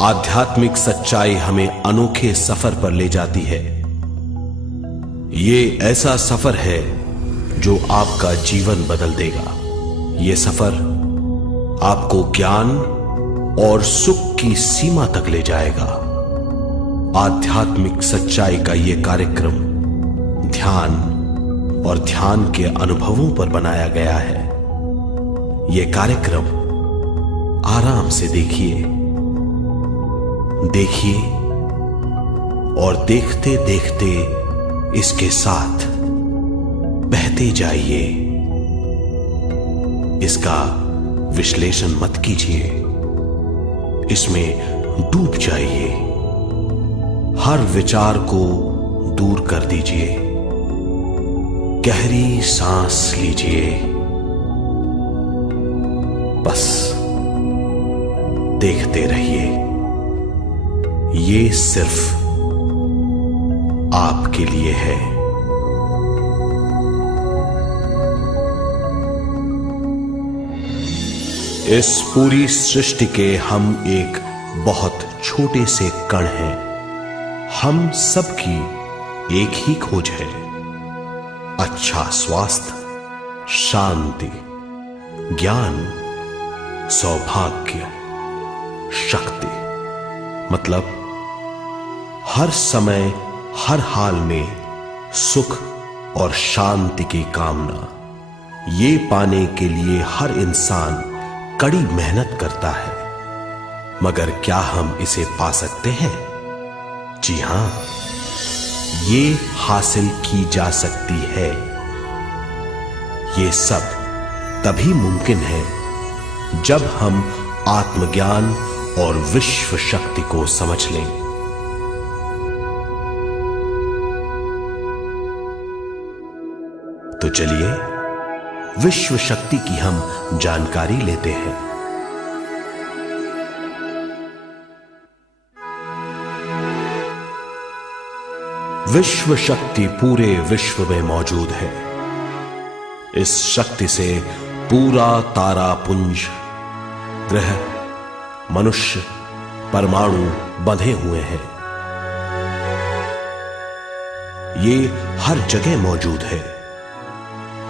आध्यात्मिक सच्चाई हमें अनोखे सफर पर ले जाती है। ये ऐसा सफर है जो आपका जीवन बदल देगा। ये सफर आपको ज्ञान और सुख की सीमा तक ले जाएगा। आध्यात्मिक सच्चाई का यह कार्यक्रम ध्यान और ध्यान के अनुभवों पर बनाया गया है। यह कार्यक्रम आराम से देखिए और देखते देखते इसके साथ बहते जाइए। इसका विश्लेषण मत कीजिए, इसमें डूब जाइए। हर विचार को दूर कर दीजिए। गहरी सांस लीजिए। बस देखते रहिए। ये सिर्फ आपके लिए है। इस पूरी सृष्टि के हम एक बहुत छोटे से कण हैं। हम सबकी एक ही खोज है, अच्छा स्वास्थ्य, शांति, ज्ञान, सौभाग्य, शक्ति। मतलब हर समय हर हाल में सुख और शांति की कामना। ये पाने के लिए हर इंसान कड़ी मेहनत करता है, मगर क्या हम इसे पा सकते हैं? जी हां, ये हासिल की जा सकती है। ये सब तभी मुमकिन है जब हम आत्मज्ञान और विश्व शक्ति को समझ लें। तो चलिए विश्व शक्ति की हम जानकारी लेते हैं। विश्व शक्ति पूरे विश्व में मौजूद है। इस शक्ति से पूरा तारापुंज, ग्रह, मनुष्य, परमाणु बंधे हुए हैं। ये हर जगह मौजूद है।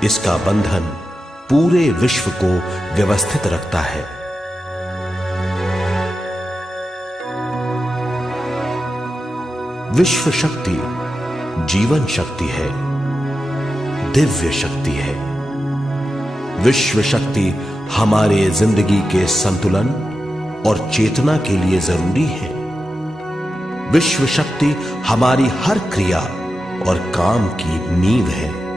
इसका बंधन पूरे विश्व को व्यवस्थित रखता है। विश्व शक्ति जीवन शक्ति है, दिव्य शक्ति है। विश्व शक्ति हमारे जिंदगी के संतुलन और चेतना के लिए जरूरी है। विश्व शक्ति हमारी हर क्रिया और काम की नींव है।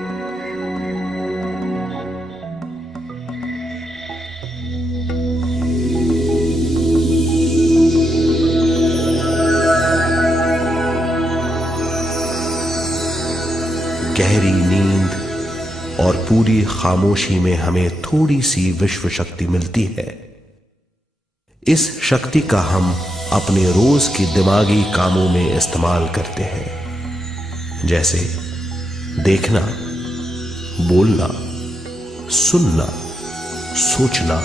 गहरी नींद और पूरी खामोशी में हमें थोड़ी सी विश्व शक्ति मिलती है। इस शक्ति का हम अपने रोज की दिमागी कामों में इस्तेमाल करते हैं, जैसे देखना, बोलना, सुनना, सोचना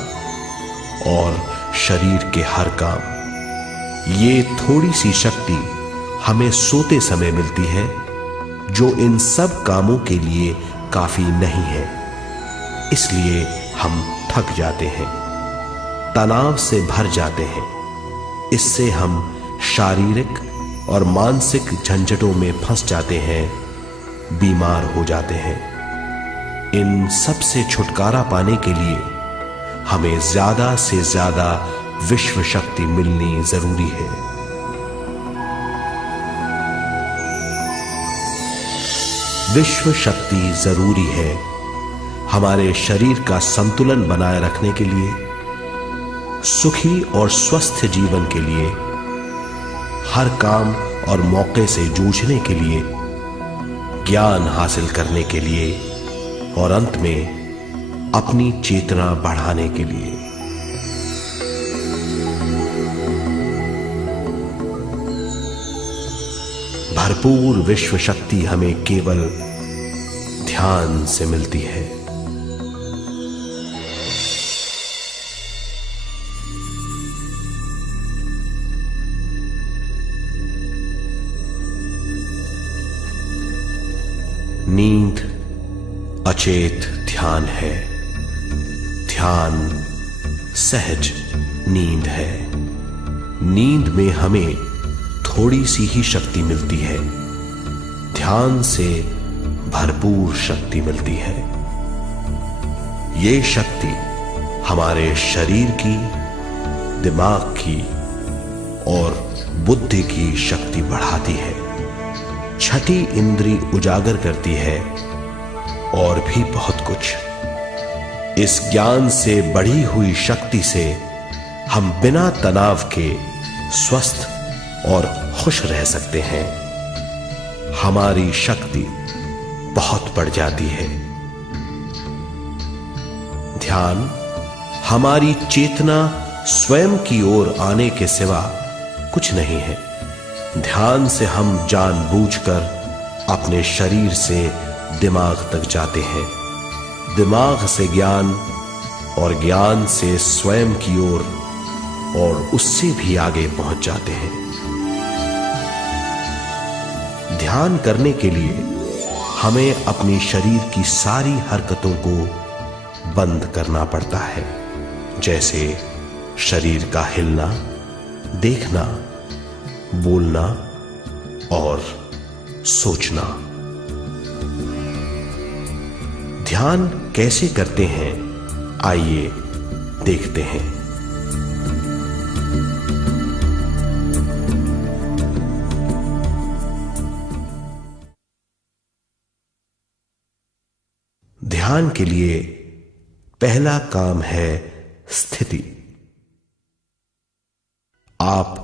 और शरीर के हर काम। ये थोड़ी सी शक्ति हमें सोते समय मिलती है, जो इन सब कामों के लिए काफी नहीं है। इसलिए हम थक जाते हैं, तनाव से भर जाते हैं। इससे हम शारीरिक और मानसिक झंझटों में फंस जाते हैं, बीमार हो जाते हैं। इन सब से छुटकारा पाने के लिए हमें ज्यादा से ज्यादा विश्व शक्ति मिलनी जरूरी है। विश्व शक्ति जरूरी है हमारे शरीर का संतुलन बनाए रखने के लिए, सुखी और स्वस्थ जीवन के लिए, हर काम और मौके से जूझने के लिए, ज्ञान हासिल करने के लिए और अंत में अपनी चेतना बढ़ाने के लिए। भरपूर विश्व शक्ति हमें केवल ध्यान से मिलती है। नींद अचेत ध्यान है, ध्यान सहज नींद है। नींद में हमें थोड़ी सी ही शक्ति मिलती है, ध्यान से भरपूर शक्ति मिलती है। ये शक्ति हमारे शरीर की, दिमाग की और बुद्धि की शक्ति बढ़ाती है, छठी इंद्री उजागर करती है और भी बहुत कुछ। इस ज्ञान से बढ़ी हुई शक्ति से हम बिना तनाव के स्वस्थ और खुश रह सकते हैं। हमारी शक्ति बहुत बढ़ जाती है। ध्यान हमारी चेतना स्वयं की ओर आने के सिवा कुछ नहीं है। ध्यान से हम जानबूझकर अपने शरीर से दिमाग तक जाते हैं, दिमाग से ज्ञान और ज्ञान से स्वयं की ओर और उससे भी आगे पहुंच जाते हैं। ध्यान करने के लिए हमें अपने शरीर की सारी हरकतों को बंद करना पड़ता है, जैसे शरीर का हिलना, देखना, बोलना और सोचना। ध्यान कैसे करते हैं, आइए देखते हैं। ध्यान के लिए पहला काम है स्थिति। आप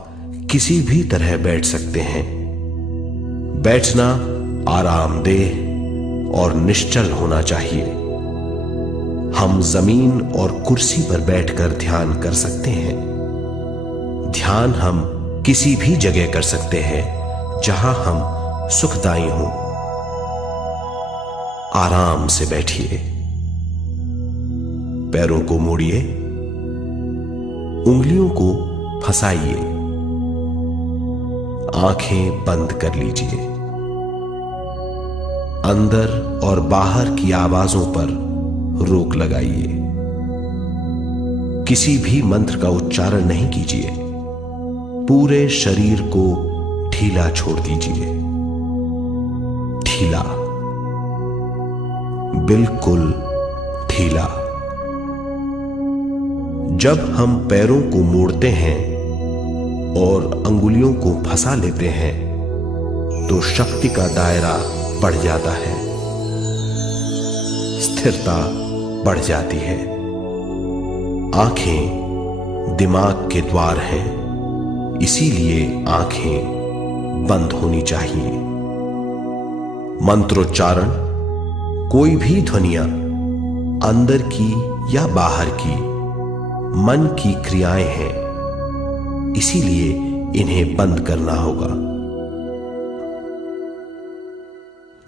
किसी भी तरह बैठ सकते हैं। बैठना आरामदेह और निश्चल होना चाहिए। हम जमीन और कुर्सी पर बैठकर ध्यान कर सकते हैं। ध्यान हम किसी भी जगह कर सकते हैं जहां हम सुखदायी हों। आराम से बैठिए, पैरों को मोड़िए, उंगलियों को फंसाइए, आंखें बंद कर लीजिए। अंदर और बाहर की आवाजों पर रोक लगाइए। किसी भी मंत्र का उच्चारण नहीं कीजिए। पूरे शरीर को ढीला छोड़ दीजिए। ढीला, बिल्कुल ढीला। जब हम पैरों को मोड़ते हैं और अंगुलियों को फंसा लेते हैं तो शक्ति का दायरा बढ़ जाता है, स्थिरता बढ़ जाती है। आंखें दिमाग के द्वार हैं, इसीलिए आंखें बंद होनी चाहिए। मंत्रोच्चारण, कोई भी ध्वनियां अंदर की या बाहर की मन की क्रियाएं हैं, इसीलिए इन्हें बंद करना होगा।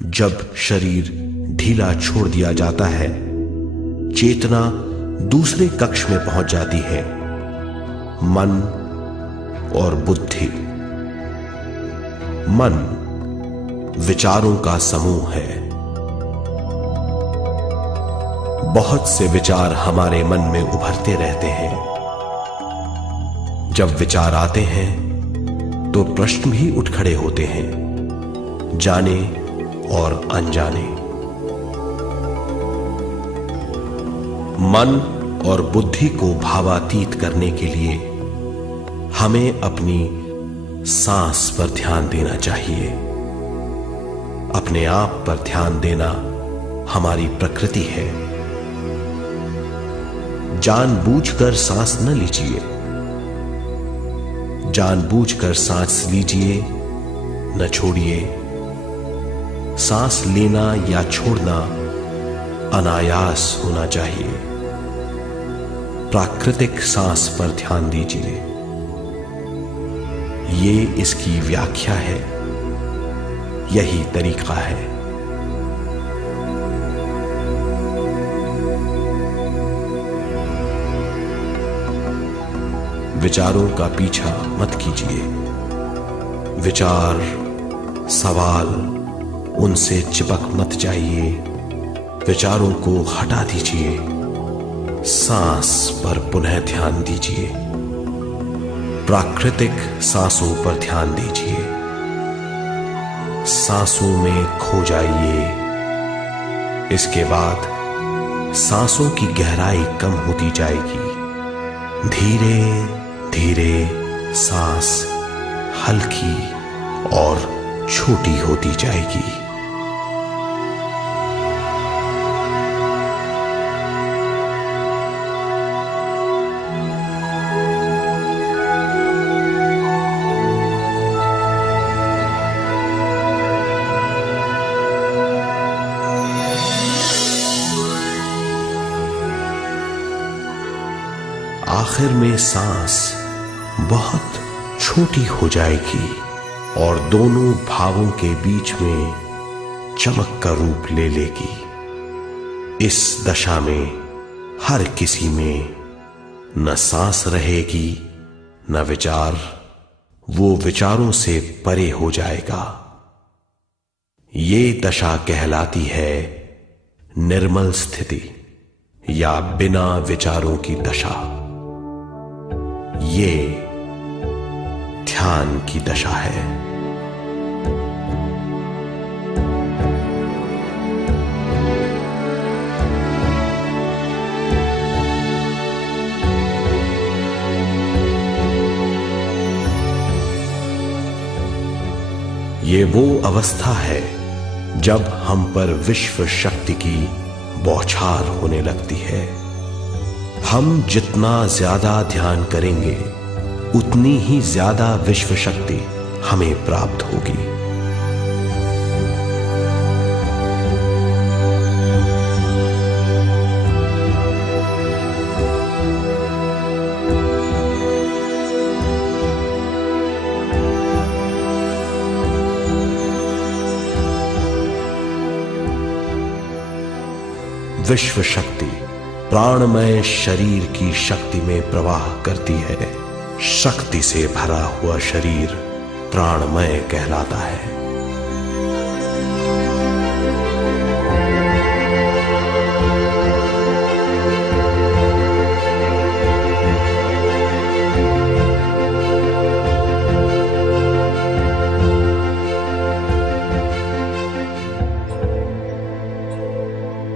जब शरीर ढीला छोड़ दिया जाता है, चेतना दूसरे कक्ष में पहुंच जाती है, मन और बुद्धि। मन विचारों का समूह है। बहुत से विचार हमारे मन में उभरते रहते हैं। जब विचार आते हैं तो प्रश्न भी उठ खड़े होते हैं, जाने और अनजाने। मन और बुद्धि को भावातीत करने के लिए हमें अपनी सांस पर ध्यान देना चाहिए। अपने आप पर ध्यान देना हमारी प्रकृति है। जानबूझकर सांस न लीजिए। जानबूझकर सांस लीजिए, न छोड़िए। सांस लेना या छोड़ना अनायास होना चाहिए। प्राकृतिक सांस पर ध्यान दीजिए। ये इसकी व्याख्या है, यही तरीका है। विचारों का पीछा मत कीजिए। विचार, सवाल, उनसे चिपक मत जाइए। विचारों को हटा दीजिए। सांस पर पुनः ध्यान दीजिए। प्राकृतिक सांसों पर ध्यान दीजिए। सांसों में खो जाइए। इसके बाद सांसों की गहराई कम होती जाएगी। धीरे धीरे सांस हल्की और छोटी होती जाएगी। आखिर में सांस बहुत छोटी हो जाएगी और दोनों भावों के बीच में चमक का रूप ले लेगी। इस दशा में हर किसी में न सांस रहेगी न विचार। वो विचारों से परे हो जाएगा। ये दशा कहलाती है निर्मल स्थिति या बिना विचारों की दशा। ये ध्यान की दशा है। ये वो अवस्था है जब हम पर विश्व शक्ति की बौछार होने लगती है। हम जितना ज्यादा ध्यान करेंगे उतनी ही ज्यादा विश्व शक्ति हमें प्राप्त होगी। विश्व शक्ति प्राणमय शरीर की शक्ति में प्रवाह करती है। शक्ति से भरा हुआ शरीर प्राणमय कहलाता है।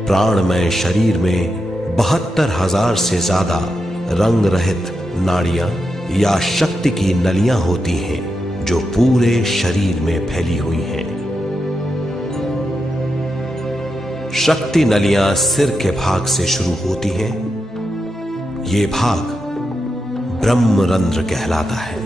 प्राणमय शरीर में 72,000 से ज्यादा रंग रहित नाड़ियां या शक्ति की नलियां होती हैं जो पूरे शरीर में फैली हुई हैं। शक्ति नलियां सिर के भाग से शुरू होती हैं। ये भाग ब्रह्मरंध्र कहलाता है।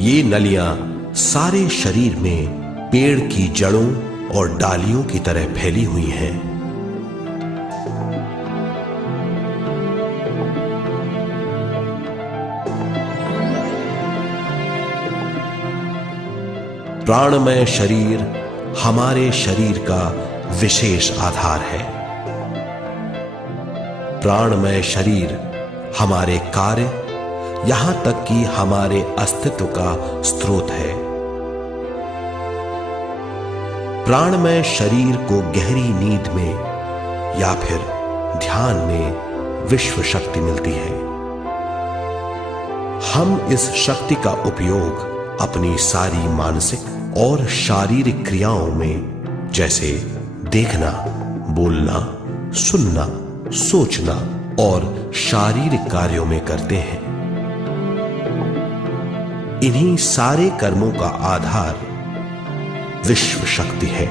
ये नलियां सारे शरीर में पेड़ की जड़ों और डालियों की तरह फैली हुई हैं। प्राणमय शरीर हमारे शरीर का विशेष आधार है। प्राणमय शरीर हमारे कार्य यहां तक कि हमारे अस्तित्व का स्रोत है। प्राणमय शरीर को गहरी नींद में या फिर ध्यान में विश्व शक्ति मिलती है। हम इस शक्ति का उपयोग अपनी सारी मानसिक और शारीरिक क्रियाओं में, जैसे देखना, बोलना, सुनना, सोचना और शारीरिक कार्यों में करते हैं। इन्हीं सारे कर्मों का आधार विश्व शक्ति है।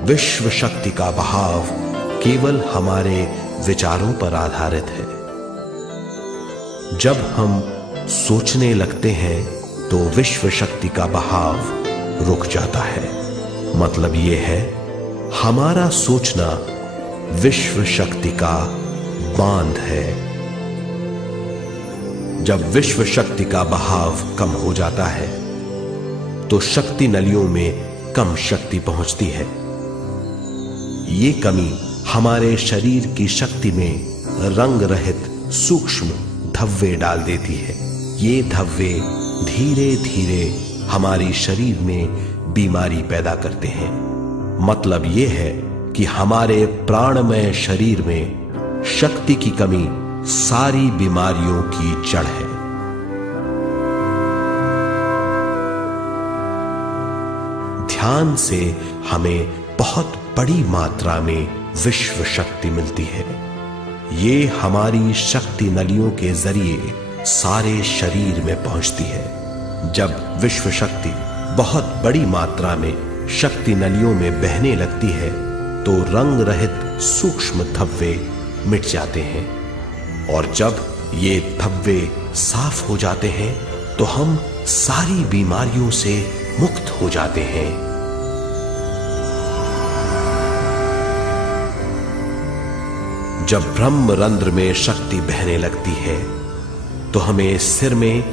विश्व शक्ति का बहाव केवल हमारे विचारों पर आधारित है। जब हम सोचने लगते हैं तो विश्व शक्ति का बहाव रुक जाता है। मतलब यह है, हमारा सोचना विश्व शक्ति का बांध है। जब विश्व शक्ति का बहाव कम हो जाता है तो शक्ति नलियों में कम शक्ति पहुंचती है। ये कमी हमारे शरीर की शक्ति में रंग रहित सूक्ष्म धब्बे डाल देती है। ये धब्बे धीरे धीरे हमारे शरीर में बीमारी पैदा करते हैं। मतलब यह है कि हमारे प्राणमय शरीर में शक्ति की कमी सारी बीमारियों की जड़ है। ध्यान से हमें बहुत बड़ी मात्रा में विश्व शक्ति मिलती है। ये हमारी शक्ति नलियों के जरिए सारे शरीर में पहुंचती है। जब विश्व शक्ति बहुत बड़ी मात्रा में शक्ति नलियों में बहने लगती है तो रंग रहित सूक्ष्म धब्बे मिट जाते हैं, और जब ये धब्बे साफ हो जाते हैं तो हम सारी बीमारियों से मुक्त हो जाते हैं। जब ब्रह्म रंध्र में शक्ति बहने लगती है तो हमें सिर में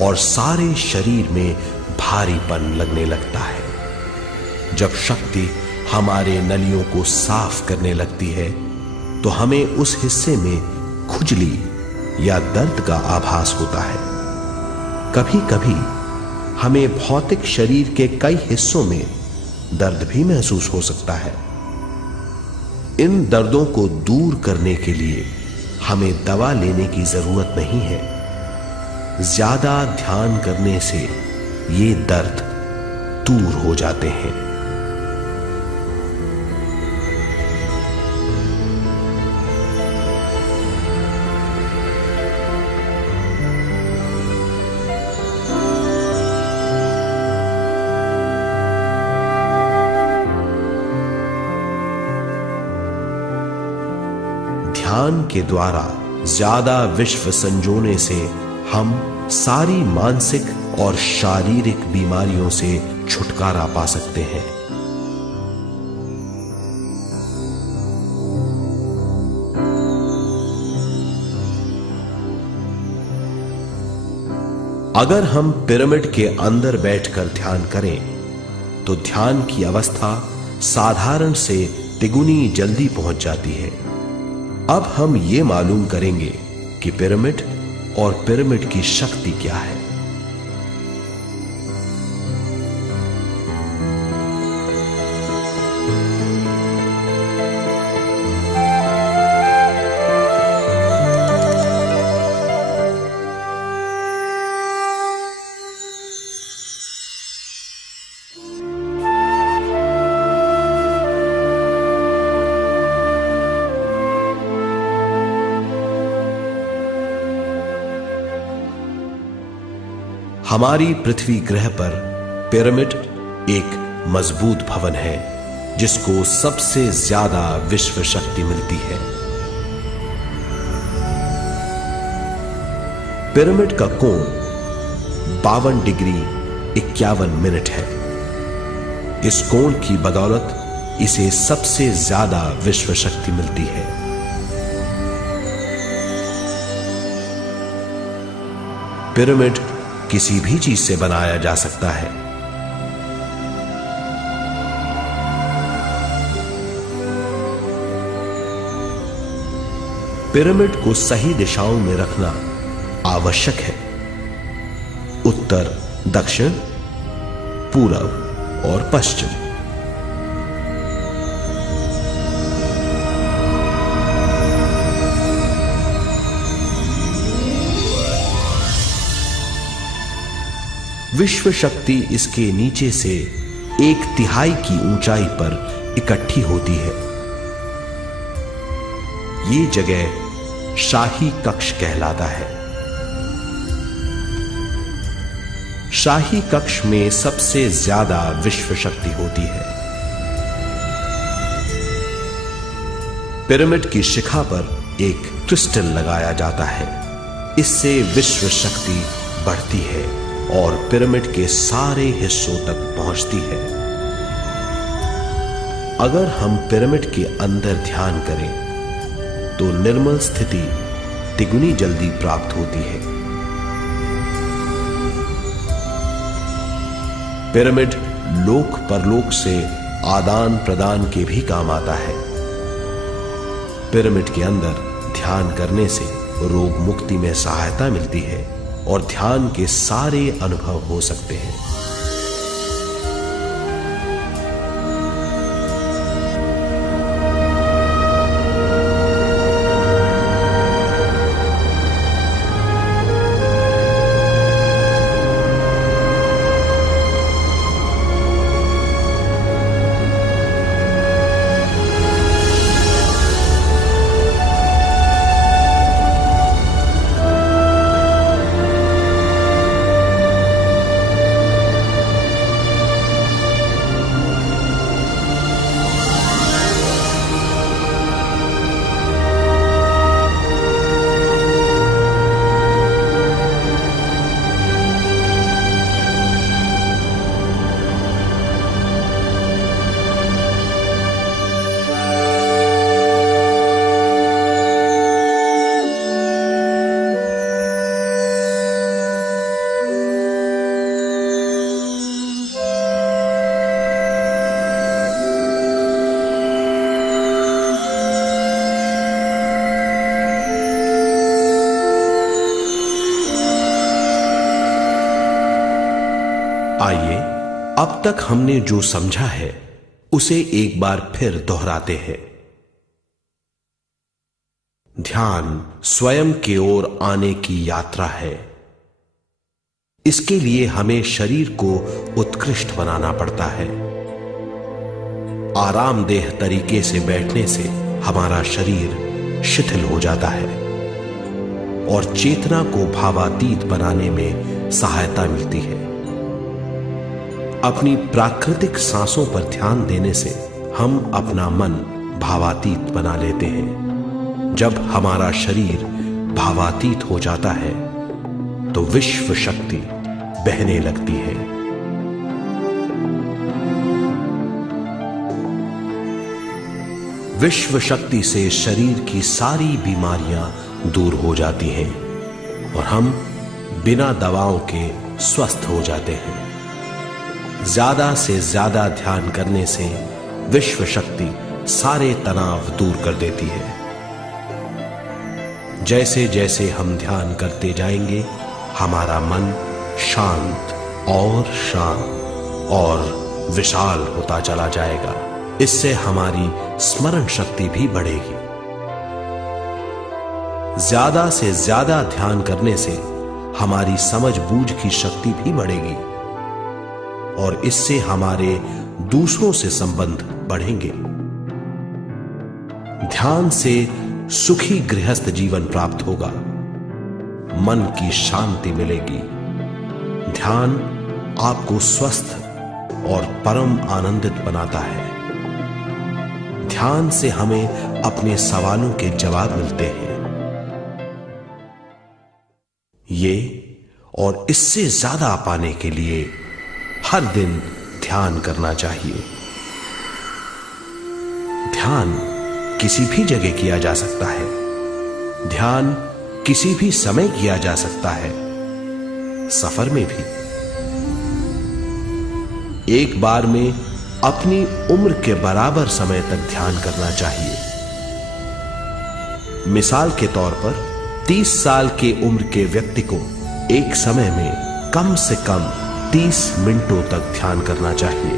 और सारे शरीर में भारीपन लगने लगता है। जब शक्ति हमारे नलियों को साफ करने लगती है तो हमें उस हिस्से में खुजली या दर्द का आभास होता है। कभी कभी हमें भौतिक शरीर के कई हिस्सों में दर्द भी महसूस हो सकता है। इन दर्दों को दूर करने के लिए हमें दवा लेने की जरूरत नहीं है। ज्यादा ध्यान करने से ये दर्द दूर हो जाते हैं। ध्यान के द्वारा ज्यादा विश्व संजोने से हम सारी मानसिक और शारीरिक बीमारियों से छुटकारा पा सकते हैं। अगर हम पिरामिड के अंदर बैठकर ध्यान करें तो ध्यान की अवस्था साधारण से तिगुनी जल्दी पहुंच जाती है। अब हम ये मालूम करेंगे कि पिरामिड और पिरामिड की शक्ति क्या है। हमारी पृथ्वी ग्रह पर पिरामिड एक मजबूत भवन है जिसको सबसे ज्यादा विश्व शक्ति मिलती है। पिरामिड का कोण 52 डिग्री 51 मिनट है। इस कोण की बदौलत इसे सबसे ज्यादा विश्व शक्ति मिलती है। पिरामिड किसी भी चीज से बनाया जा सकता है। पिरामिड को सही दिशाओं में रखना आवश्यक है। उत्तर, दक्षिण, पूरब और पश्चिम। विश्व शक्ति इसके नीचे से 1/3 की ऊंचाई पर इकट्ठी होती है। ये जगह शाही कक्ष कहलाता है। शाही कक्ष में सबसे ज्यादा विश्व शक्ति होती है। पिरामिड की शिखा पर एक क्रिस्टल लगाया जाता है। इससे विश्व शक्ति बढ़ती है और पिरामिड के सारे हिस्सों तक पहुंचती है। अगर हम पिरामिड के अंदर ध्यान करें तो निर्मल स्थिति तिगुनी जल्दी प्राप्त होती है। पिरामिड लोक परलोक से आदान प्रदान के भी काम आता है। पिरामिड के अंदर ध्यान करने से रोग मुक्ति में सहायता मिलती है और ध्यान के सारे अनुभव हो सकते हैं। आइए अब तक हमने जो समझा है उसे एक बार फिर दोहराते हैं। ध्यान स्वयं की ओर आने की यात्रा है। इसके लिए हमें शरीर को उत्कृष्ट बनाना पड़ता है। आरामदेह तरीके से बैठने से हमारा शरीर शिथिल हो जाता है और चेतना को भावातीत बनाने में सहायता मिलती है। अपनी प्राकृतिक सांसों पर ध्यान देने से हम अपना मन भावातीत बना लेते हैं। जब हमारा शरीर भावातीत हो जाता है तो विश्व शक्ति बहने लगती है। विश्व शक्ति से शरीर की सारी बीमारियां दूर हो जाती हैं और हम बिना दवाओं के स्वस्थ हो जाते हैं। ज्यादा से ज्यादा ध्यान करने से विश्व शक्ति सारे तनाव दूर कर देती है। जैसे जैसे हम ध्यान करते जाएंगे हमारा मन शांत और विशाल होता चला जाएगा। इससे हमारी स्मरण शक्ति भी बढ़ेगी। ज्यादा से ज्यादा ध्यान करने से हमारी समझ बूझ की शक्ति भी बढ़ेगी और इससे हमारे दूसरों से संबंध बढ़ेंगे। ध्यान से सुखी गृहस्थ जीवन प्राप्त होगा, मन की शांति मिलेगी। ध्यान आपको स्वस्थ और परम आनंदित बनाता है। ध्यान से हमें अपने सवालों के जवाब मिलते हैं। ये और इससे ज्यादा पाने के लिए हर दिन ध्यान करना चाहिए। ध्यान किसी भी जगह किया जा सकता है। ध्यान किसी भी समय किया जा सकता है, सफर में भी। एक बार में अपनी उम्र के बराबर समय तक ध्यान करना चाहिए। मिसाल के तौर पर 30 साल के उम्र के व्यक्ति को एक समय में कम से कम 30 मिनटों तक ध्यान करना चाहिए।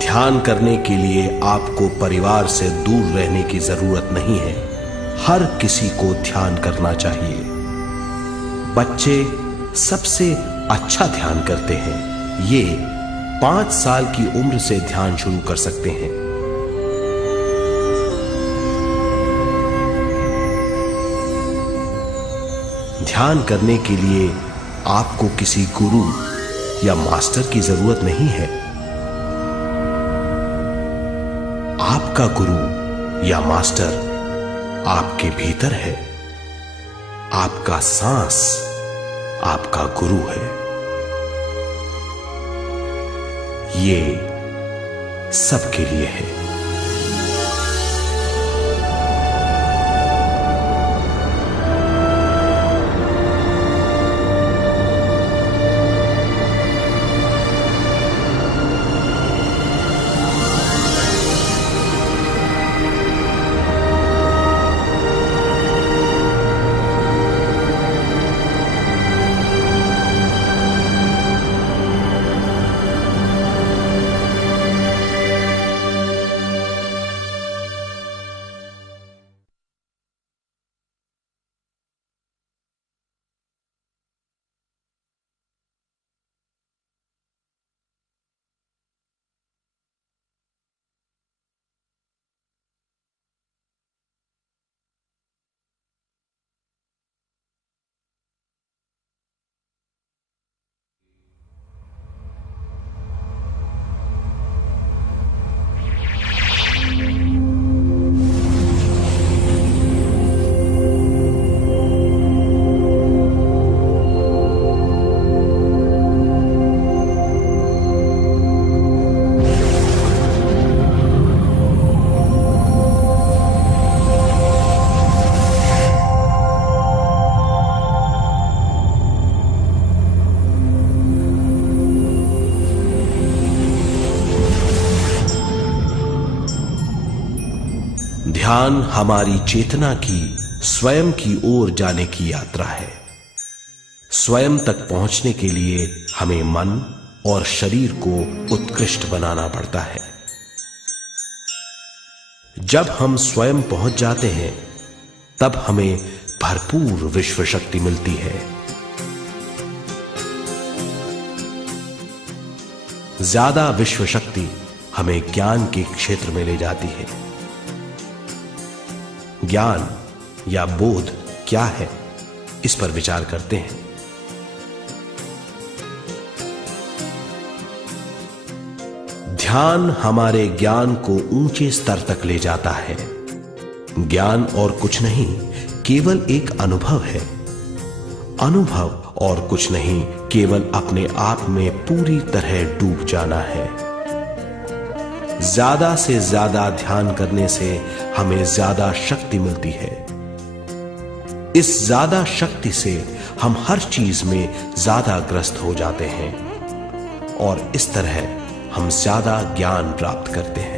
ध्यान करने के लिए आपको परिवार से दूर रहने की जरूरत नहीं है। हर किसी को ध्यान करना चाहिए। बच्चे सबसे अच्छा ध्यान करते हैं। ये 5 साल की उम्र से ध्यान शुरू कर सकते हैं। ध्यान करने के लिए आपको किसी गुरु या मास्टर की जरूरत नहीं है। आपका गुरु या मास्टर आपके भीतर है। आपका सांस आपका गुरु है। ये सबके लिए है। ध्यान हमारी चेतना की स्वयं की ओर जाने की यात्रा है। स्वयं तक पहुंचने के लिए हमें मन और शरीर को उत्कृष्ट बनाना पड़ता है। जब हम स्वयं पहुंच जाते हैं तब हमें भरपूर विश्व शक्ति मिलती है। ज्यादा विश्व शक्ति हमें ज्ञान के क्षेत्र में ले जाती है। ज्ञान या बोध क्या है, इस पर विचार करते हैं। ध्यान हमारे ज्ञान को ऊंचे स्तर तक ले जाता है। ज्ञान और कुछ नहीं, केवल एक अनुभव है। अनुभव और कुछ नहीं, केवल अपने आप में पूरी तरह डूब जाना है। ज्यादा से ज्यादा ध्यान करने से हमें ज्यादा शक्ति मिलती है। इस ज्यादा शक्ति से हम हर चीज में ज्यादा ग्रस्त हो जाते हैं और इस तरह हम ज्यादा ज्ञान प्राप्त करते हैं।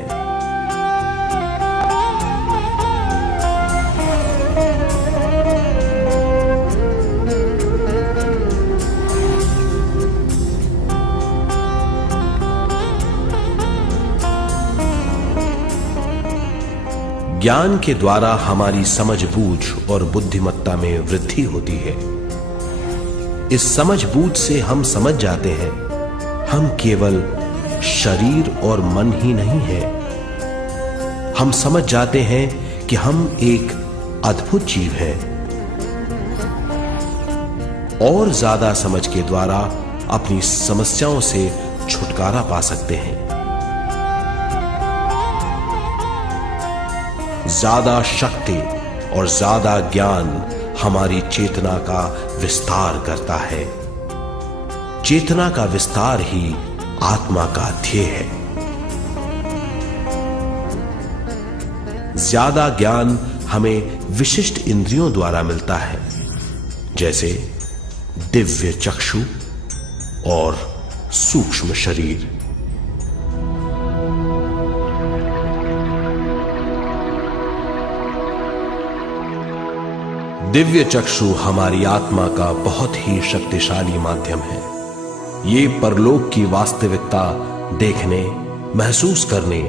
ज्ञान के द्वारा हमारी समझबूझ और बुद्धिमत्ता में वृद्धि होती है। इस समझबूझ से हम समझ जाते हैं हम केवल शरीर और मन ही नहीं है। हम समझ जाते हैं कि हम एक अद्भुत जीव हैं और ज्यादा समझ के द्वारा अपनी समस्याओं से छुटकारा पा सकते हैं। ज्यादा शक्ति और ज्यादा ज्ञान हमारी चेतना का विस्तार करता है। चेतना का विस्तार ही आत्मा का ध्येय है। ज्यादा ज्ञान हमें विशिष्ट इंद्रियों द्वारा मिलता है, जैसे दिव्य चक्षु और सूक्ष्म शरीर। दिव्य चक्षु हमारी आत्मा का बहुत ही शक्तिशाली माध्यम है। ये परलोक की वास्तविकता देखने, महसूस करने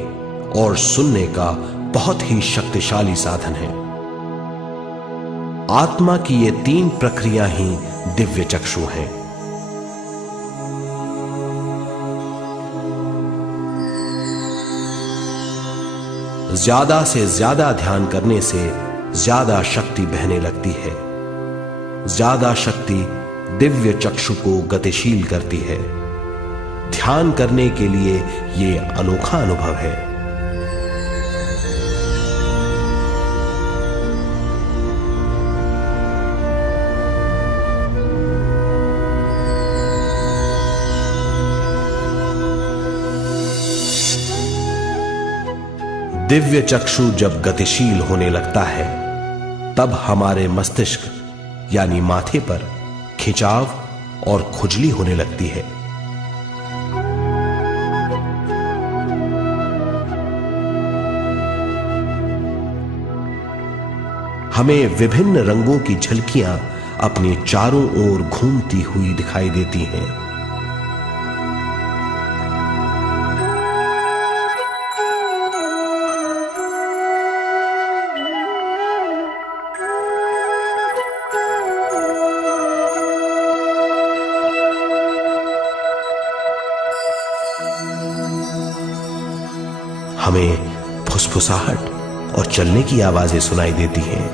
और सुनने का बहुत ही शक्तिशाली साधन है। आत्मा की ये तीन प्रक्रिया ही दिव्य चक्षु हैं। ज्यादा से ज्यादा ध्यान करने से ज्यादा शक्ति बहने लगती है। ज्यादा शक्ति दिव्य चक्षु को गतिशील करती है। ध्यान करने के लिए यह अनोखा अनुभव है। दिव्य चक्षु जब गतिशील होने लगता है तब हमारे मस्तिष्क यानी माथे पर खिंचाव और खुजली होने लगती है। हमें विभिन्न रंगों की झलकियां अपने चारों ओर घूमती हुई दिखाई देती हैं। हमें फुसफुसाहट और चलने की आवाजें सुनाई देती हैं।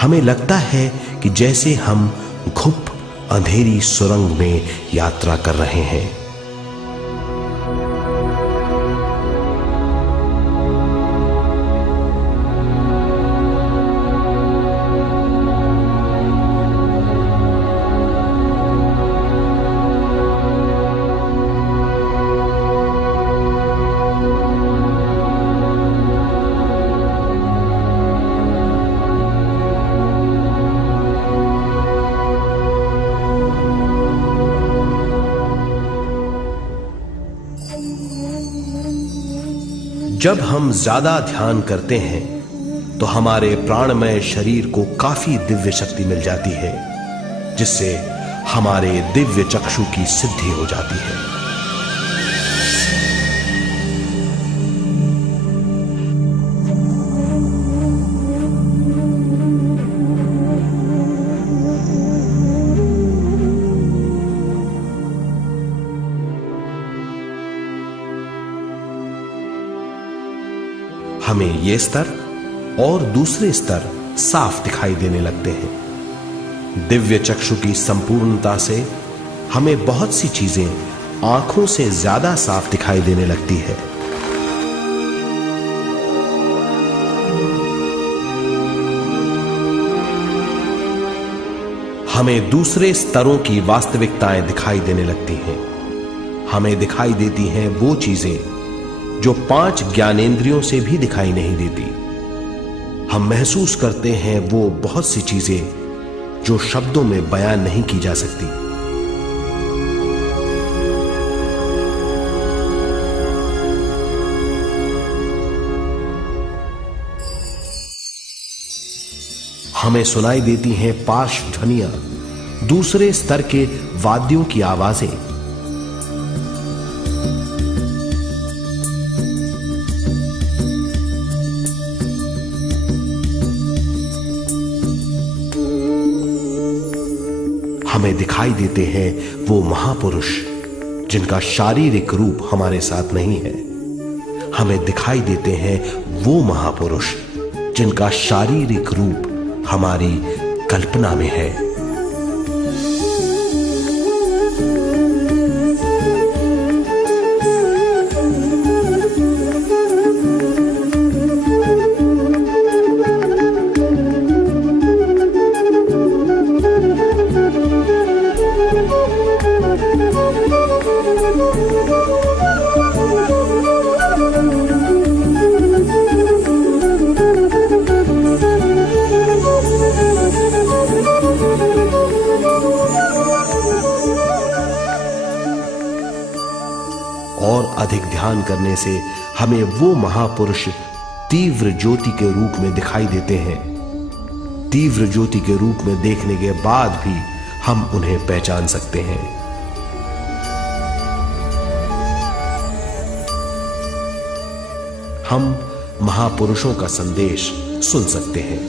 हमें लगता है कि जैसे हम घुप अंधेरी सुरंग में यात्रा कर रहे हैं। जब हम ज्यादा ध्यान करते हैं तो हमारे प्राणमय शरीर को काफी दिव्य शक्ति मिल जाती है, जिससे हमारे दिव्य चक्षु की सिद्धि हो जाती है। हमें ये स्तर और दूसरे स्तर साफ दिखाई देने लगते हैं। दिव्य चक्षु की संपूर्णता से हमें बहुत सी चीजें आंखों से ज्यादा साफ दिखाई देने लगती है। हमें दूसरे स्तरों की वास्तविकताएं दिखाई देने लगती हैं। हमें दिखाई देती हैं वो चीजें जो 5 ज्ञानेंद्रियों से भी दिखाई नहीं देती। हम महसूस करते हैं वो बहुत सी चीजें जो शब्दों में बयान नहीं की जा सकती। हमें सुनाई देती हैं पार्श्व ध्वनियां, दूसरे स्तर के वाद्यों की आवाजें। हमें दिखाई देते हैं वो महापुरुष जिनका शारीरिक रूप हमारे साथ नहीं है। हमें दिखाई देते हैं वो महापुरुष जिनका शारीरिक रूप हमारी कल्पना में है। और अधिक ध्यान करने से हमें वो महापुरुष तीव्र ज्योति के रूप में दिखाई देते हैं। तीव्र ज्योति के रूप में देखने के बाद भी हम उन्हें पहचान सकते हैं। हम महापुरुषों का संदेश सुन सकते हैं।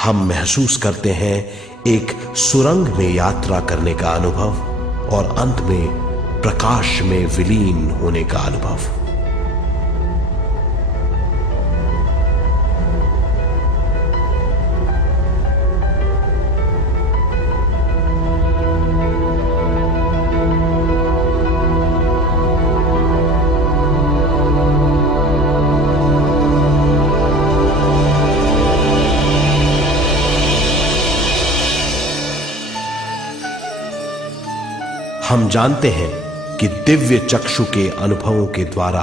हम महसूस करते हैं एक सुरंग में यात्रा करने का अनुभव और अंत में प्रकाश में विलीन होने का अनुभव। हम जानते हैं कि दिव्य चक्षु के अनुभवों के द्वारा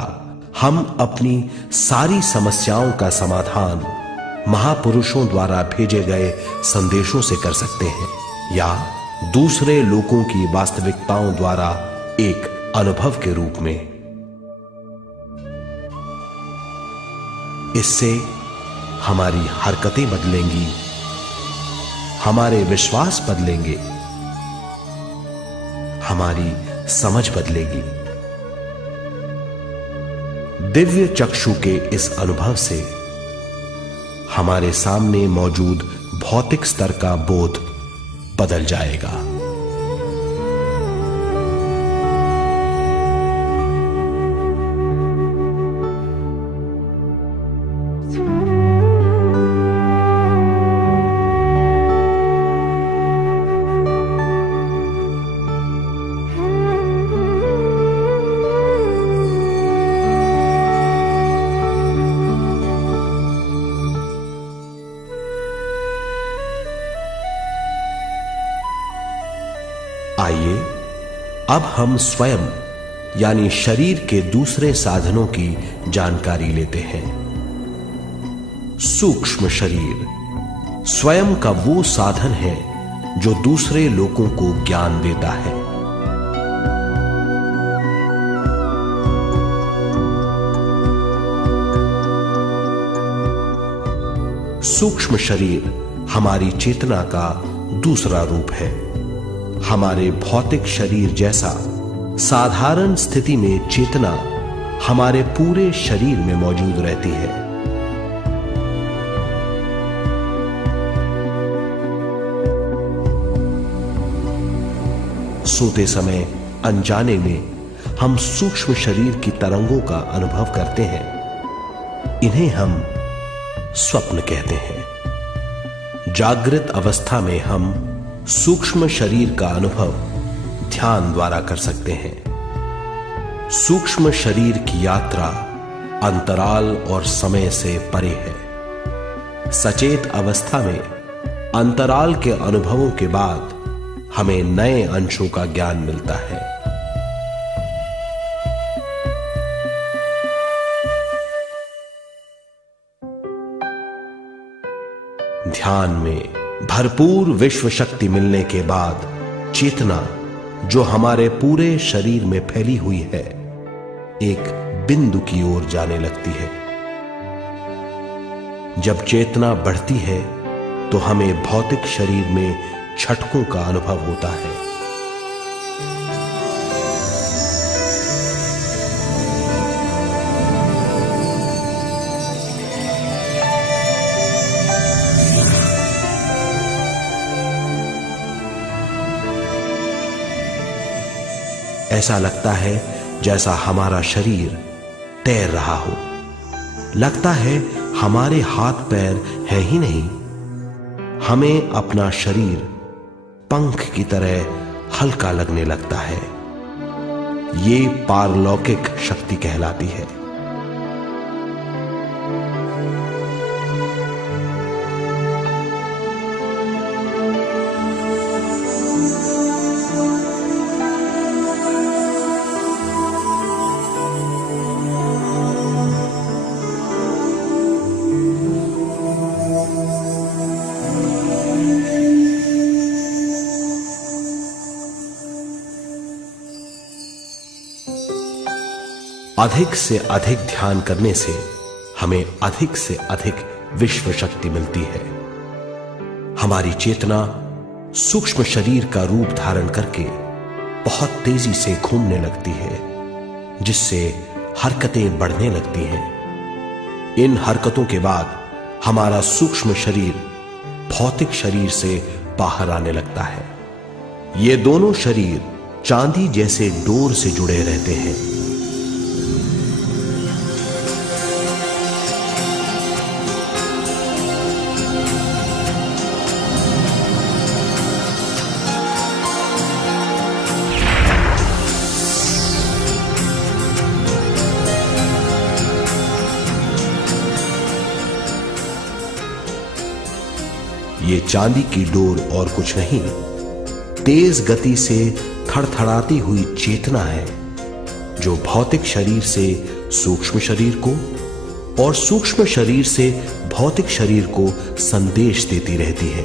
हम अपनी सारी समस्याओं का समाधान महापुरुषों द्वारा भेजे गए संदेशों से कर सकते हैं या दूसरे लोगों की वास्तविकताओं द्वारा एक अनुभव के रूप में। इससे हमारी हरकतें बदलेंगी, हमारे विश्वास बदलेंगे, हमारी समझ बदलेगी। दिव्य चक्षु के इस अनुभव से हमारे सामने मौजूद भौतिक स्तर का बोध बदल जाएगा। आइए अब हम स्वयं यानी शरीर के दूसरे साधनों की जानकारी लेते हैं। सूक्ष्म शरीर स्वयं का वो साधन है जो दूसरे लोगों को ज्ञान देता है। सूक्ष्म शरीर हमारी चेतना का दूसरा रूप है। हमारे भौतिक शरीर जैसा साधारण स्थिति में चेतना हमारे पूरे शरीर में मौजूद रहती है। सोते समय अनजाने में हम सूक्ष्म शरीर की तरंगों का अनुभव करते हैं। इन्हें हम स्वप्न कहते हैं। जागृत अवस्था में हम सूक्ष्म शरीर का अनुभव ध्यान द्वारा कर सकते हैं। सूक्ष्म शरीर की यात्रा अंतराल और समय से परे है। सचेत अवस्था में अंतराल के अनुभवों के बाद हमें नए अंशों का ज्ञान मिलता है। ध्यान में भरपूर विश्व शक्ति मिलने के बाद चेतना जो हमारे पूरे शरीर में फैली हुई है एक बिंदु की ओर जाने लगती है। जब चेतना बढ़ती है तो हमें भौतिक शरीर में झटकों का अनुभव होता है। ऐसा लगता है जैसा हमारा शरीर तैर रहा हो। लगता है हमारे हाथ पैर है ही नहीं। हमें अपना शरीर पंख की तरह हल्का लगने लगता है। ये पारलौकिक शक्ति कहलाती है। अधिक से अधिक ध्यान करने से हमें अधिक से अधिक विश्व शक्ति मिलती है। हमारी चेतना सूक्ष्म शरीर का रूप धारण करके बहुत तेजी से घूमने लगती है, जिससे हरकतें बढ़ने लगती हैं। इन हरकतों के बाद हमारा सूक्ष्म शरीर भौतिक शरीर से बाहर आने लगता है। ये दोनों शरीर चांदी जैसे डोर से जुड़े रहते हैं। ये चांदी की डोर और कुछ नहीं, तेज गति से थड़थड़ाती हुई चेतना है जो भौतिक शरीर से सूक्ष्म शरीर को और सूक्ष्म शरीर से भौतिक शरीर को संदेश देती रहती है।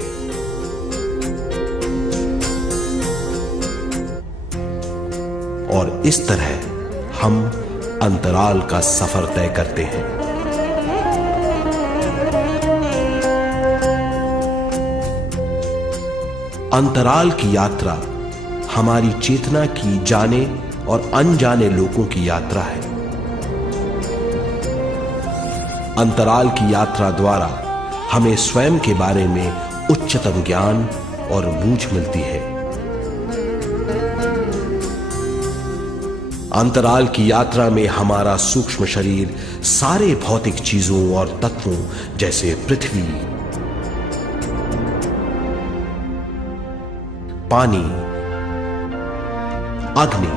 और इस तरह हम अंतराल का सफर तय करते हैं। अंतराल की यात्रा हमारी चेतना की जाने और अनजाने लोगों की यात्रा है। अंतराल की यात्रा द्वारा हमें स्वयं के बारे में उच्चतम ज्ञान और बूझ मिलती है। अंतराल की यात्रा में हमारा सूक्ष्म शरीर सारे भौतिक चीजों और तत्वों जैसे पृथ्वी, पानी, अग्नि,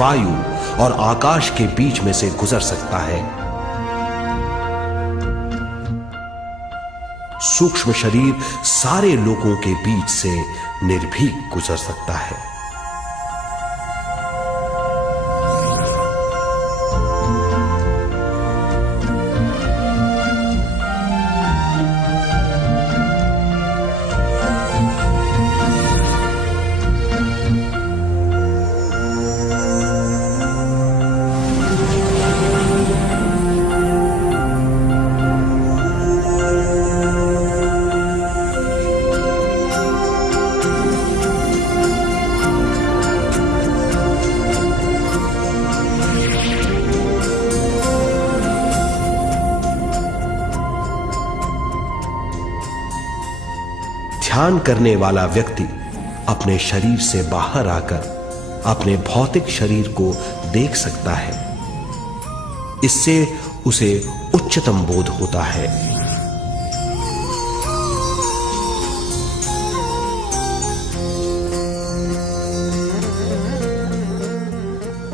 वायु और आकाश के बीच में से गुजर सकता है। सूक्ष्म शरीर सारे लोगों के बीच से निर्भीक गुजर सकता है। ध्यान करने वाला व्यक्ति अपने शरीर से बाहर आकर अपने भौतिक शरीर को देख सकता है। इससे उसे उच्चतम बोध होता है।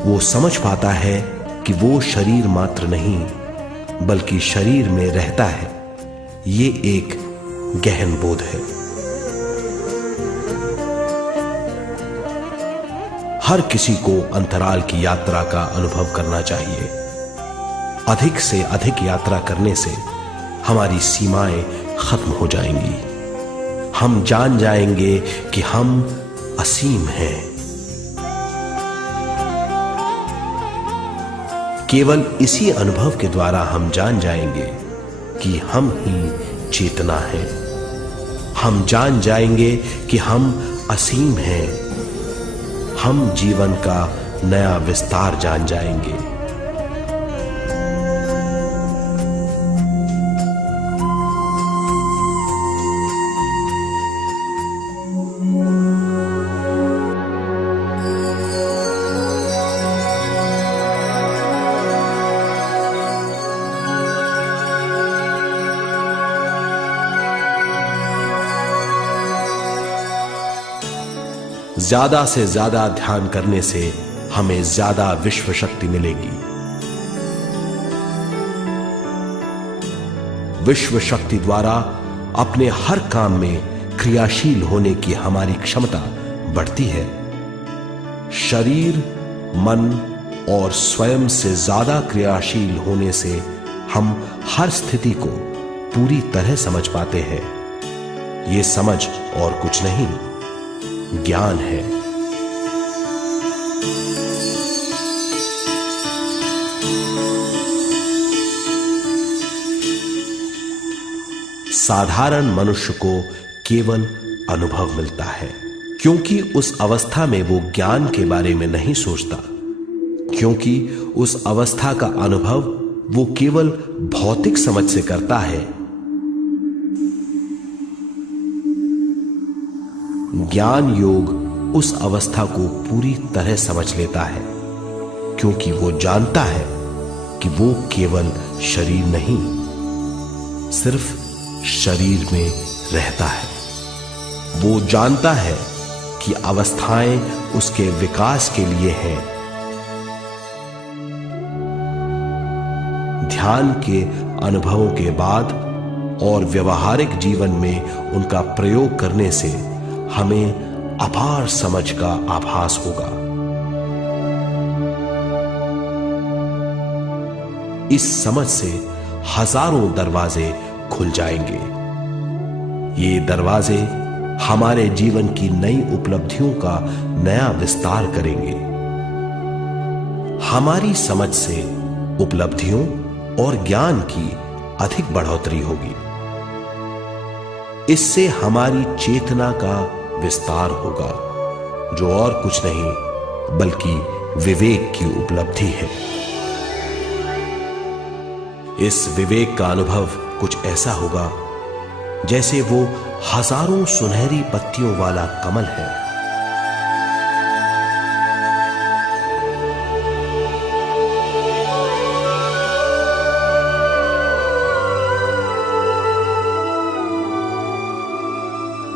वो समझ पाता है कि वो शरीर मात्र नहीं बल्कि शरीर में रहता है। ये एक गहन बोध है। हर किसी को अंतराल की यात्रा का अनुभव करना चाहिए। अधिक से अधिक यात्रा करने से हमारी सीमाएं खत्म हो जाएंगी। हम जान जाएंगे कि हम असीम हैं। केवल इसी अनुभव के द्वारा हम जान जाएंगे कि हम ही चेतना हैं। हम जान जाएंगे कि हम असीम हैं। हम जीवन का नया विस्तार जान जाएंगे। ज्यादा से ज्यादा ध्यान करने से हमें ज्यादा विश्व शक्ति मिलेगी। विश्व शक्ति द्वारा अपने हर काम में क्रियाशील होने की हमारी क्षमता बढ़ती है। शरीर, मन और स्वयं से ज्यादा क्रियाशील होने से हम हर स्थिति को पूरी तरह समझ पाते हैं। ये समझ और कुछ नहीं, ज्ञान है। साधारण मनुष्य को केवल अनुभव मिलता है, क्योंकि उस अवस्था में वो ज्ञान के बारे में नहीं सोचता, क्योंकि उस अवस्था का अनुभव वो केवल भौतिक समझ से करता है। ज्ञान योग उस अवस्था को पूरी तरह समझ लेता है, क्योंकि वो जानता है कि वो केवल शरीर नहीं, सिर्फ शरीर में रहता है। वो जानता है कि अवस्थाएं उसके विकास के लिए हैं। ध्यान के अनुभवों के बाद और व्यवहारिक जीवन में उनका प्रयोग करने से हमें अपार समझ का आभास होगा। इस समझ से हजारों दरवाजे खुल जाएंगे। ये दरवाजे हमारे जीवन की नई उपलब्धियों का नया विस्तार करेंगे। हमारी समझ से उपलब्धियों और ज्ञान की अधिक बढ़ोतरी होगी। इससे हमारी चेतना का विस्तार होगा, जो और कुछ नहीं बल्कि विवेक की उपलब्धि है। इस विवेक का अनुभव कुछ ऐसा होगा जैसे वो हजारों सुनहरी पत्तियों वाला कमल है।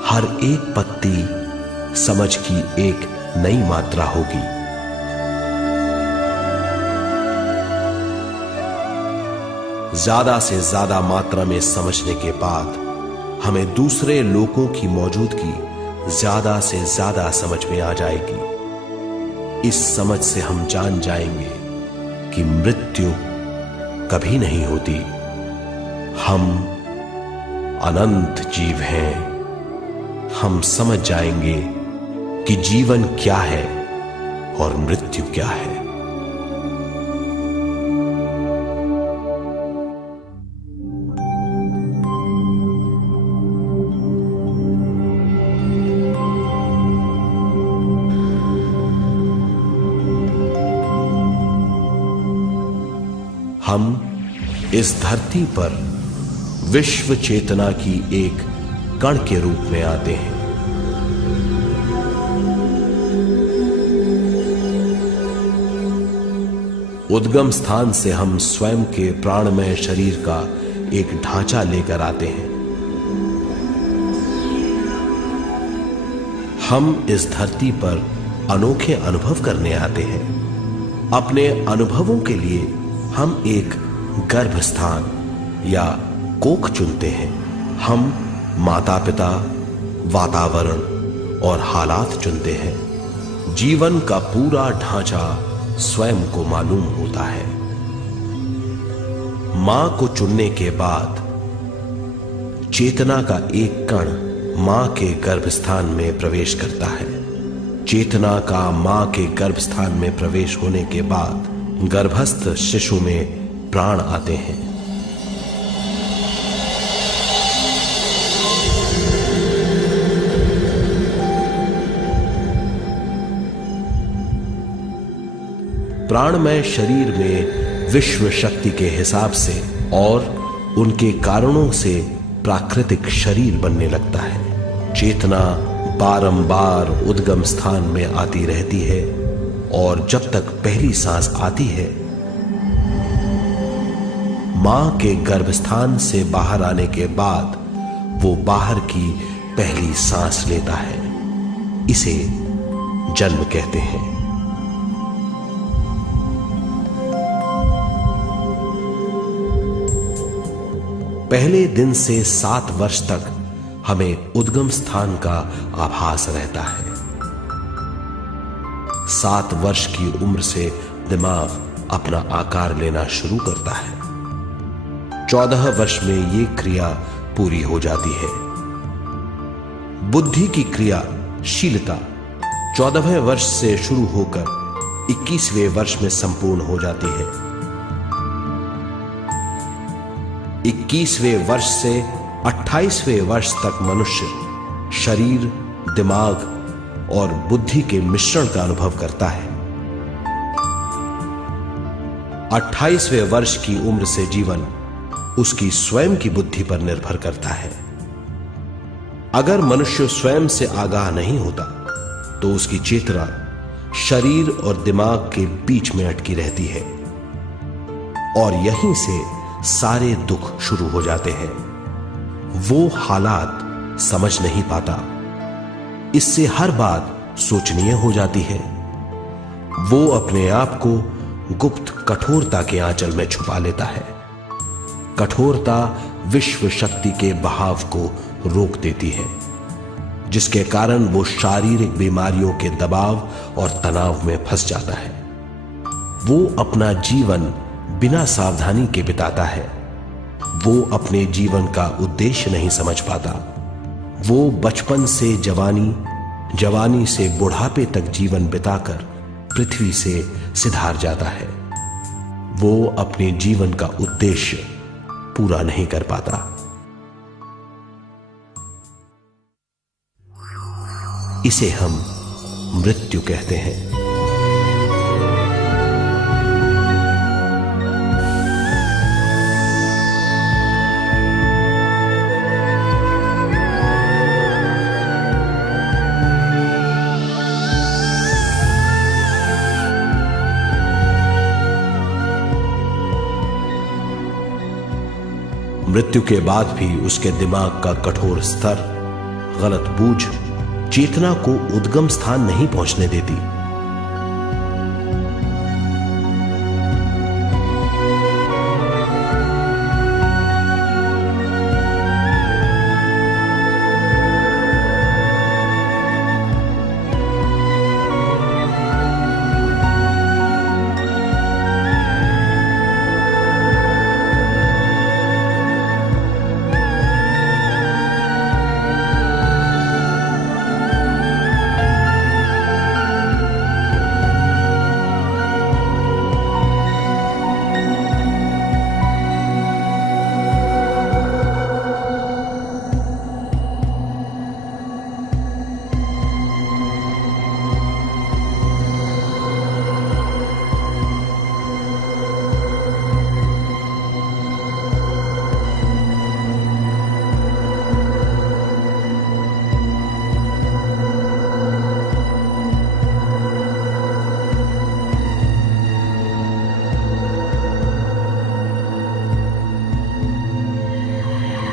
हर एक पत्ती समझ की एक नई मात्रा होगी। ज्यादा से ज्यादा मात्रा में समझने के बाद हमें दूसरे लोगों की मौजूदगी ज्यादा से ज्यादा समझ में आ जाएगी। इस समझ से हम जान जाएंगे कि मृत्यु कभी नहीं होती। हम अनंत जीव हैं। हम समझ जाएंगे कि जीवन क्या है और मृत्यु क्या है। हम इस धरती पर विश्व चेतना की एक कण के रूप में आते हैं। उद्गम स्थान से हम स्वयं के प्राणमय शरीर का एक ढांचा लेकर आते हैं। हम इस धरती पर अनोखे अनुभव करने आते हैं। अपने अनुभवों के लिए हम एक गर्भस्थान या कोख चुनते हैं। हम माता पिता, वातावरण और हालात चुनते हैं। जीवन का पूरा ढांचा स्वयं को मालूम होता है। मां को चुनने के बाद चेतना का एक कण मां के गर्भस्थान में प्रवेश करता है। चेतना का मां के गर्भस्थान में प्रवेश होने के बाद गर्भस्थ शिशु में प्राण आते हैं। प्राणमय शरीर में विश्व शक्ति के हिसाब से और उनके कारणों से प्राकृतिक शरीर बनने लगता है। चेतना बारंबार उद्गम स्थान में आती रहती है और जब तक पहली सांस आती है, मां के गर्भस्थान से बाहर आने के बाद वो बाहर की पहली सांस लेता है। इसे जन्म कहते हैं। पहले दिन से 7 वर्ष तक हमें उद्गम स्थान का आभास रहता है। 7 वर्ष की उम्र से दिमाग अपना आकार लेना शुरू करता है। 14 वर्ष में यह क्रिया पूरी हो जाती है। बुद्धि की क्रियाशीलता 14वें वर्ष से शुरू होकर 21वें वर्ष में संपूर्ण हो जाती है। 21वें वर्ष से 28वें वर्ष तक मनुष्य शरीर, दिमाग और बुद्धि के मिश्रण का अनुभव करता है। 28वें वर्ष की उम्र से जीवन उसकी स्वयं की बुद्धि पर निर्भर करता है। अगर मनुष्य स्वयं से आगाह नहीं होता तो उसकी चेतना शरीर और दिमाग के बीच में अटकी रहती है और यहीं से सारे दुख शुरू हो जाते हैं। वो हालात समझ नहीं पाता। इससे हर बात सोचनीय हो जाती है। वो अपने आप को गुप्त कठोरता के आंचल में छुपा लेता है। कठोरता विश्व शक्ति के बहाव को रोक देती है। जिसके कारण वो शारीरिक बीमारियों के दबाव और तनाव में फंस जाता है। वो अपना जीवन बिना सावधानी के बिताता है। वो अपने जीवन का उद्देश्य नहीं समझ पाता। वो बचपन से जवानी, जवानी से बुढ़ापे तक जीवन बिताकर पृथ्वी से सिधार जाता है। वो अपने जीवन का उद्देश्य पूरा नहीं कर पाता। इसे हम मृत्यु कहते हैं। मृत्यु के बाद भी उसके दिमाग का कठोर स्तर, गलत बूझ चेतना को उद्गम स्थान नहीं पहुंचने देती।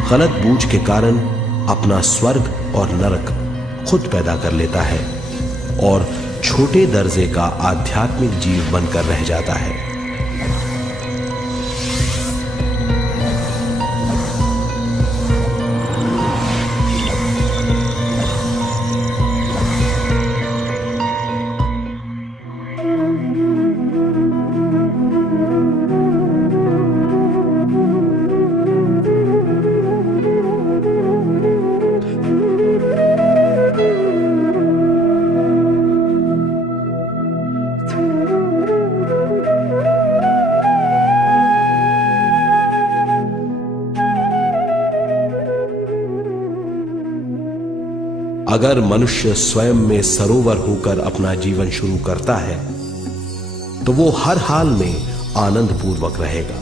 गलत बूझ के कारण अपना स्वर्ग और नरक खुद पैदा कर लेता है और छोटे दर्जे का आध्यात्मिक जीव बनकर रह जाता है। अगर मनुष्य स्वयं में सरोवर होकर अपना जीवन शुरू करता है तो वो हर हाल में आनंद पूर्वक रहेगा।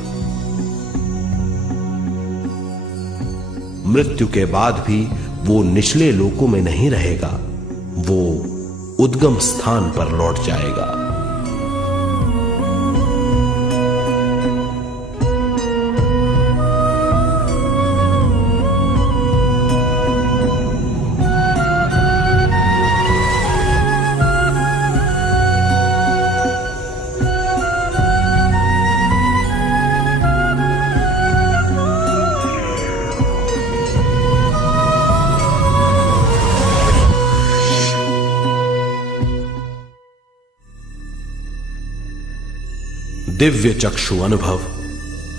मृत्यु के बाद भी वो निचले लोकों में नहीं रहेगा, वो उद्गम स्थान पर लौट जाएगा। दिव्य चक्षु अनुभव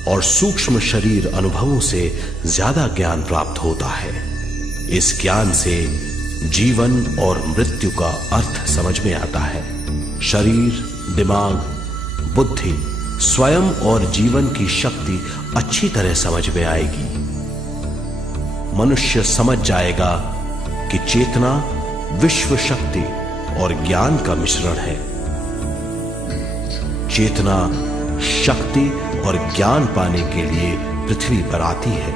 और सूक्ष्म शरीर अनुभवों से ज्यादा ज्ञान प्राप्त होता है। इस ज्ञान से जीवन और मृत्यु का अर्थ समझ में आता है। शरीर, दिमाग, बुद्धि, स्वयं और जीवन की शक्ति अच्छी तरह समझ में आएगी। मनुष्य समझ जाएगा कि चेतना विश्व शक्ति और ज्ञान का मिश्रण है। चेतना शक्ति और ज्ञान पाने के लिए पृथ्वी पर आती है।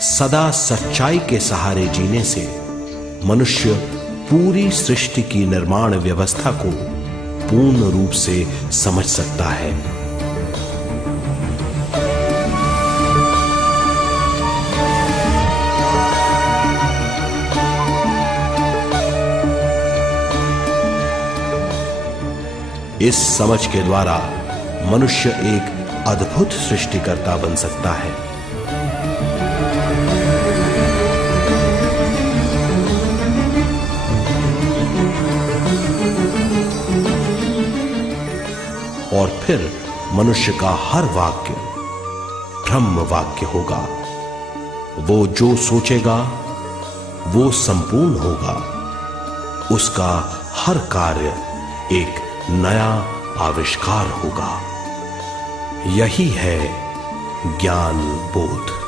सदा सच्चाई के सहारे जीने से मनुष्य पूरी सृष्टि की निर्माण व्यवस्था को पूर्ण रूप से समझ सकता है। इस समझ के द्वारा मनुष्य एक अद्भुत सृष्टिकर्ता बन सकता है। और फिर मनुष्य का हर वाक्य ब्रह्म वाक्य होगा। वो जो सोचेगा वो संपूर्ण होगा। उसका हर कार्य एक नया आविष्कार होगा। यही है ज्ञान बोध।